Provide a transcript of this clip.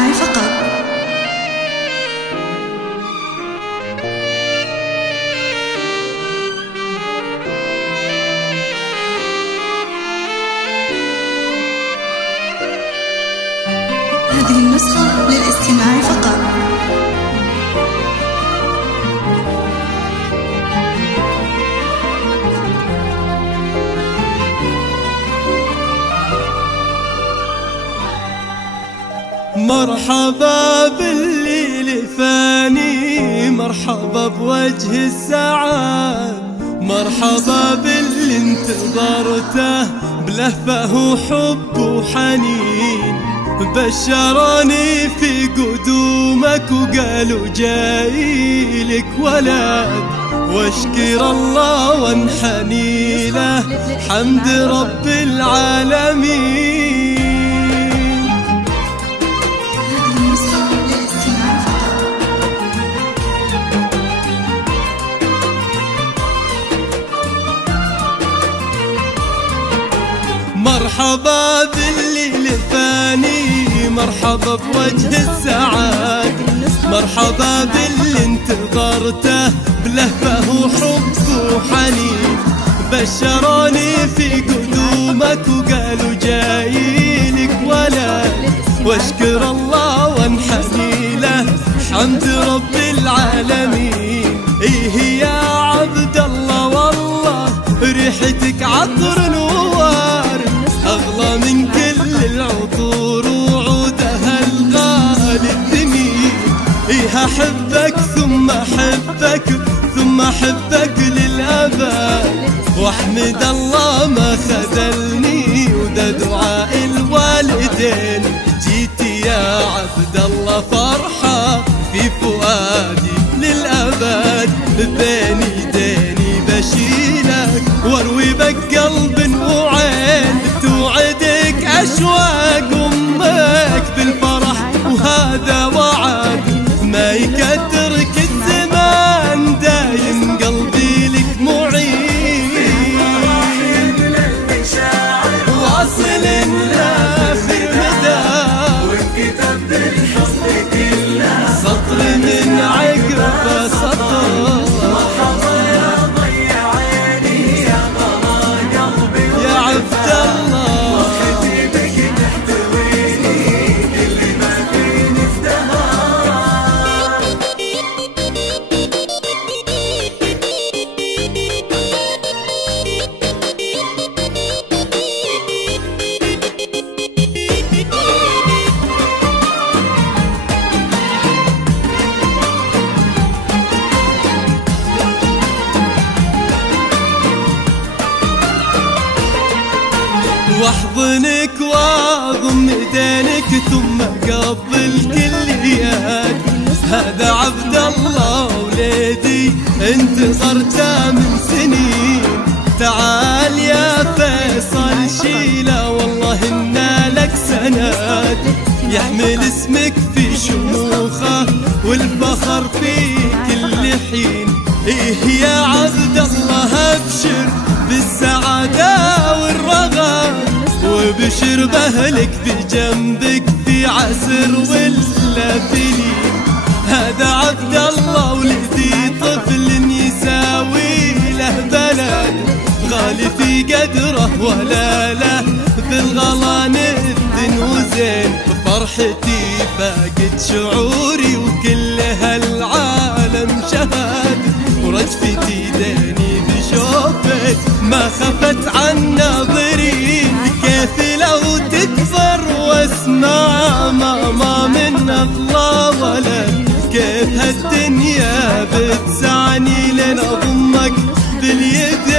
للاستماع فقط. هذه النسخة للاستماع فقط. مرحبا بالليل فاني، مرحبا بوجه السعاد، مرحبا باللي انتظرته بلهفه وحب وحنين. بشروني في قدومك وقالوا جايلك ولد، واشكر الله وانحني له حمد رب العالمين. مرحبا بالليل فاني، مرحبا بوجه السعاد، مرحبا باللي انتظرته بلهفه وحب وحنين. بشروني في قدومك وقالوا جايلك ولد، واشكر الله وانحني له حمد رب العالمين. ايه يا عبد الله والله ريحتك عطر نوار، أغلى من كل العطور وعودها الغالي الثمين. إيه أحبك ثم أحبك ثم أحبك للأبد، وأحمد الله ما خذلني وده دعاء الوالدين. جيتي يا عبد الله فرحة في فؤادي للأبد، بين يديني بشيلك واروي بك قلب وعين، توعدك أشواق أمك بالفرح وهذا وعد ما يكدرك الزمان، دايم قلبي لك معين. واصل لآخر مدى وانكتب بالحب كله سطر من عقب سطر. واحضنك واضم ايدينك ثم قبل كل يد، هذا عبد الله وليدي انتظرته من سنين. تعال يا فيصل شيله والله إنا لك سند، يحمل اسمك في شموخه والفخر في كل حين. إيه يا عبد الله أبشر بالسعادة والرغد، وبشر بأهلك بجنبك في عسر ولا فلين. هذا عبد الله ولدي طفل يساوي له بلد، غالي في قدره ولا له بالغلا ند وزين. فرحتي فاقد شعوري وكل هالعالم شهد، ورجفتي داني بشوفك ما خفت عن ناظرين. كيف لو تكفر واسمع ماما من أغلى ولد، كيف هالدنيا بتسعني لين أضمك باليد